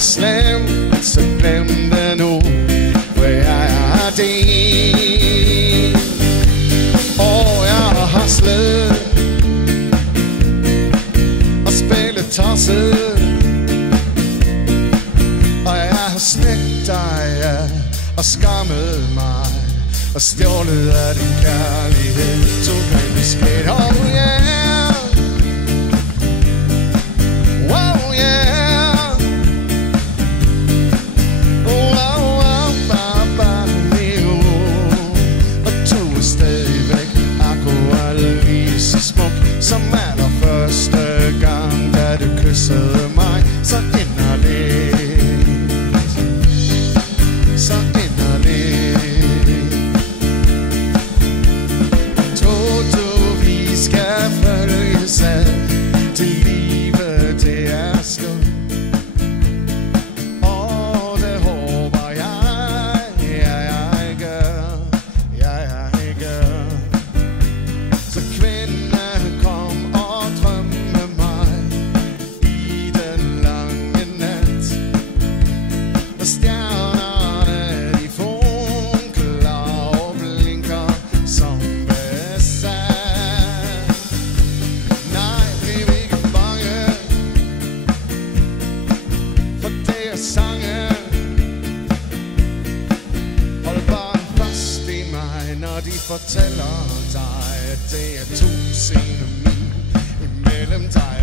slemt, så glem det nu, for jeg er din. Og jeg har slet og spillet tosset, og jeg har snægt dig, ja, og skammet mig og stjålet af din kærlighed. Du kan blive skidt, oh yeah, wow yeah, wow wow baba leo. Og du er stadigvæk akkurat lige så smuk som allerførste gang, da du kyssede mig så inderligt, så inderligt. Tror du vi skal følges ad til livet det er slut? Og det håber jeg gør, jeg gør. Så kvinde, kom og drøm med mig i den lange nat. Og stjernerne de funkler og blinker som besat. Nej, bliv ikke bange, for det er sange. Hold bare fast i mig, når de fortæller dig, at det er 1000 mil imellem dig